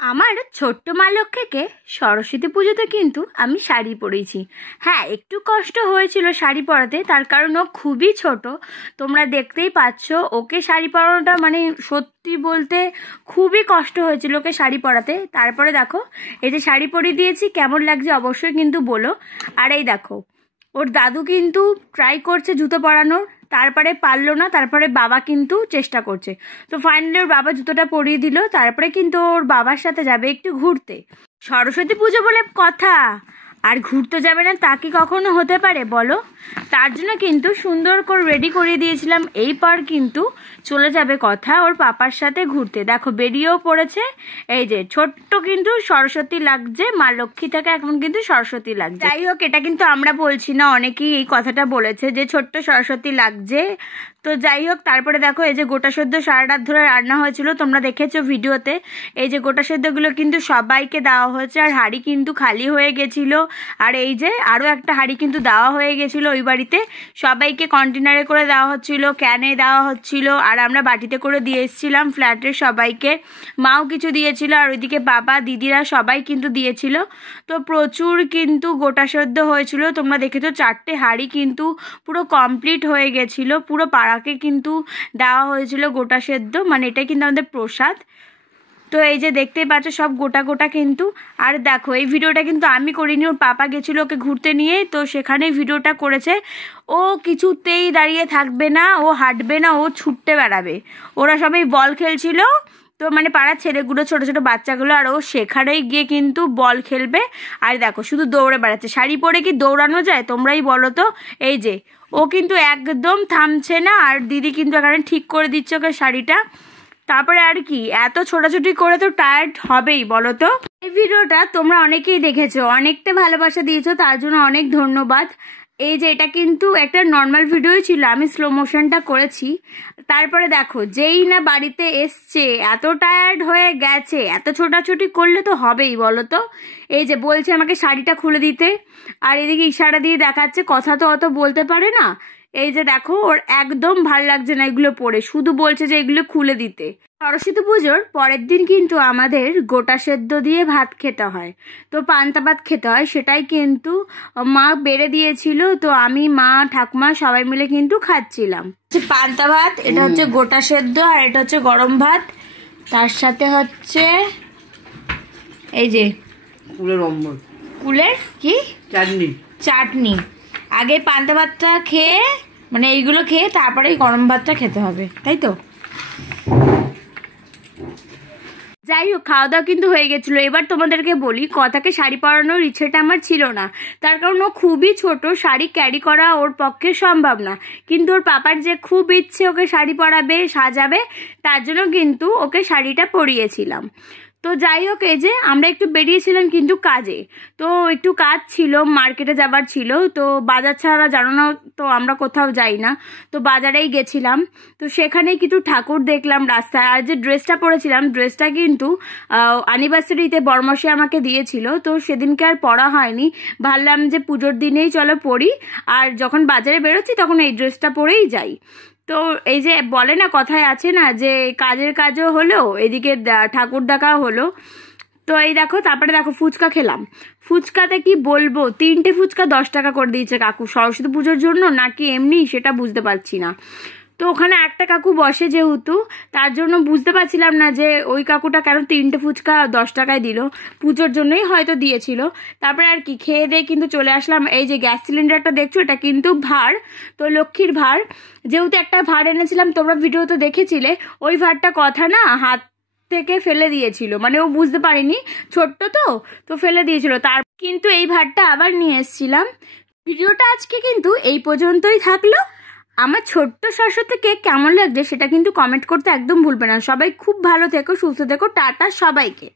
আমার ছোট্ট মা লক্ষ্মীকে সরস্বতী পুজোতে কিন্তু আমি শাড়ি পরেছি। হ্যাঁ, একটু কষ্ট হয়েছিল শাড়ি পরাতে, তার কারণ ও খুবই ছোট। তোমরা দেখতেই পাচ্ছ ওকে শাড়ি পরানোটা মানে সত্যি বলতে খুবই কষ্ট হয়েছিল ওকে শাড়ি পরাতে। তারপরে দেখো এই যে শাড়ি পরিয়ে দিয়েছি, কেমন লাগছে অবশ্যই কিন্তু বলো। আর এই দেখো ওর দাদু কিন্তু ট্রাই করছে জুতো পরানোর, তারপরে পারলো না, তারপরে বাবা কিন্তু চেষ্টা করছে। তো ফাইনালি ওর বাবা জুতোটা পরিয়ে দিল, তারপরে কিন্তু ওর বাবার সাথে যাবে একটু ঘুরতে। সরস্বতী পুজো বলে কথা, আর ঘুরতে যাবে না তা কি কখনো হতে পারে বলো? তার জন্য কিন্তু সুন্দর করে রেডি করিয়ে দিয়েছিলাম। এইবার কিন্তু চলে যাবে কথা ওর পাপার সাথে ঘুরতে। দেখো বেরিয়েও পড়েছে, এই যে ছোট্ট কিন্তু সরস্বতী লাগছে, মা লক্ষ্মী থেকে এখন কিন্তু সরস্বতী লাগছে। যাই হোক, এটা কিন্তু আমরা বলছি না, অনেকেই এই কথাটা বলেছে যে ছোট্ট সরস্বতী লাগছে। তো যাই হোক, তারপরে দেখো এই যে গোটা সেদ্ধ সারা রাত ধরে রান্না হয়েছিল, তোমরা দেখেছো ভিডিওতে। এই যে গোটা সেদ্ধগুলো কিন্তু সবাইকে দেওয়া হয়েছে, আর হাঁড়ি কিন্তু খালি হয়ে গেছিল। আর এই যে আরও একটা হাঁড়ি কিন্তু দেওয়া হয়ে গেছিল ওই বাড়িতে, সবাইকে কন্টেনারে করে দেওয়া হচ্ছিল, ক্যানে দেওয়া হচ্ছিল, আর আমরা বাটিতে করে দিয়ে এসেছিলাম ফ্ল্যাটের সবাইকে। মাও কিছু দিয়েছিল, আর ওইদিকে বাবা দিদিরা সবাই কিন্তু দিয়েছিল। তো প্রচুর কিন্তু গোটা সেদ্ধ হয়েছিল, তোমরা দেখেছো 4টে হাঁড়ি কিন্তু পুরো কমপ্লিট হয়ে গেছিলো। পুরো পাড়াকে কিন্তু দেওয়া হয়েছিল গোটা সেদ্ধ, মানে এটাই কিন্তু আমাদের প্রসাদ। তো এই যে দেখতেই পাচ্ছ সব গোটা গোটা কিন্তু। আর দেখো এই ভিডিওটা কিন্তু আমি করিনি, ওর পাপা গেছিলো ওকে ঘুরতে নিয়ে, তো সেখানে ভিডিওটা করেছে। ও কিছুতেই দাঁড়িয়ে থাকবে না, ও হাঁটবে না, ও ছুটতে বেড়াবে। ওরা সবাই বল খেলছিল, তো মানে পাড়ার ছেলেগুলো ছোট ছোট বাচ্চাগুলো, আর ও সেখানেই গিয়ে কিন্তু বল খেলবে। আর দেখো শুধু দৌড়ে বেড়াচ্ছে। শাড়ি পরে কি দৌড়ানো যায় তোমরাই বলো তো? এই যে ও কিন্তু একদম থামছে না, আর দিদি কিন্তু এখানে ঠিক করে দিচ্ছে ওকে শাড়িটা। তারপরে আর কি, এত ছোটাছুটি করে তো টায়ার্ড হবেই বলো তো। এই ভিডিওটা তোমরা অনেকেই দেখেছো, অনেকটা ভালোবাসা দিয়েছো, তার জন্য অনেক ধন্যবাদ। এই যে এটা কিন্তু একটা নর্মাল ভিডিওই ছিল, আমি স্লো মোশনটা করেছি। তারপরে দেখো যেই না বাড়িতে এসছে এত টায়ার্ড হয়ে গেছে, এত ছোটাছুটি করলে তো হবেই বলো তো। এই যে বলছে আমাকে শাড়িটা খুলে দিতে, আর এদিকে ইশারা দিয়ে দেখাচ্ছে, কথা তো অত বলতে পারে না। এই যে দেখো ওর একদম ভাল লাগছে না এগুলো পরে, শুধু বলছে যে এগুলো খুলে দিতে। সরস্বতী পুজোর পরের দিন কিন্তু আমাদের গোটা সেদ্ধ দিয়ে ভাত খেতে হয়, তো পান্তা ভাত খেতে হয়, সেটাই কিন্তু মা বেড়ে দিয়েছিল। তো আমি, মা, ঠাকুমা সবাই মিলে কিন্তু খাচ্ছিলাম। পান্তা ভাত, এটা হচ্ছে গোটা সেদ্ধ, আর এটা হচ্ছে গরম ভাত। তার সাথে হচ্ছে এই যে কুলের কি চাটনি। আগে পান্তা ভাতটা খেয়ে মানে এইগুলো খেয়ে তারপরে গরম ভাতটা খেতে হবে, তাই তো? যাই হোক, খাওয়া দাওয়া কিন্তু হয়ে গেছিলো। এবার তোমাদেরকে বলি, কথাকে শাড়ি পরানোর ইচ্ছেটা আমার ছিল না, তার কারণ ও খুবই ছোট, শাড়ি ক্যারি করা ওর পক্ষে সম্ভব না। কিন্তু ওর পাপার যে খুব ইচ্ছে ওকে শাড়ি পরাবে, সাজাবে, তার জন্য কিন্তু ওকে শাড়িটা পরিয়েছিলাম। তো যাই হোক, এই যে আমরা একটু বেরিয়েছিলাম কিন্তু কাজে, তো একটু কাজ ছিল, মার্কেটে যাবার ছিল। তো বাজার ছাড়া জানো না তো আমরা কোথাও যাই না, তো বাজারেই গেছিলাম। তো সেখানেই কিছু ঠাকুর দেখলাম রাস্তায়। আর যে ড্রেসটা পরেছিলাম, ড্রেসটা কিন্তু অ্যানিভার্সারিতে বরমশাই আমাকে দিয়েছিল, তো সেদিনকে আর পরা হয়নি। ভাবলাম যে পুজোর দিনেই চলো পরি, আর যখন বাজারে বেরোচ্ছি তখন এই ড্রেসটা পরেই যাই। তো এই যে বলে না, কথায় আছে না যে কাজের কাজও হলো, এদিকে ঠাকুর দেখাও হলো। তো এই দেখো, তারপরে দেখো ফুচকা খেলাম। ফুচকাতে কি বলবো, 3টে ফুচকা 10 টাকা করে দিয়েছে কাকু, সরস্বতী পুজোর জন্য নাকি এমনি সেটা বুঝতে পারছি না। তো ওখানে একটা কাকু বসে যেহেতু, তার জন্য বুঝতে পারছিলাম না যে ওই কাকুটা কেন 3টে ফুচকা 10 টাকায় দিল, পুজোর জন্যই হয়তো দিয়েছিল। তারপরে আর কি খেয়ে দিয়ে কিন্তু চলে আসলাম। এই যে গ্যাস সিলিন্ডারটা দেখছো, এটা কিন্তু ভাঁড়, তো লক্ষ্মীর ভাঁড়। যেহেতু একটা ভাঁড় এনেছিলাম, তোমরা ভিডিও তো দেখেছিলে, ওই ভাঁড়টা কথা না হাত থেকে ফেলে দিয়েছিল, মানে ও বুঝতে পারিনি, ছোট্ট তো ফেলে দিয়েছিল। তার কিন্তু এই ভাঁড়টা আবার নিয়ে এসেছিলাম। ভিডিওটা আজকে কিন্তু এই পর্যন্তই থাকলো। আমার ছোট্ট সরস্বতীকে কেমন লাগছে সেটা কিন্তু কমেন্ট করতে একদম ভুলবে না। সবাই খুব ভালো থেকো, সুস্থ থেকো, টাটা সবাইকে।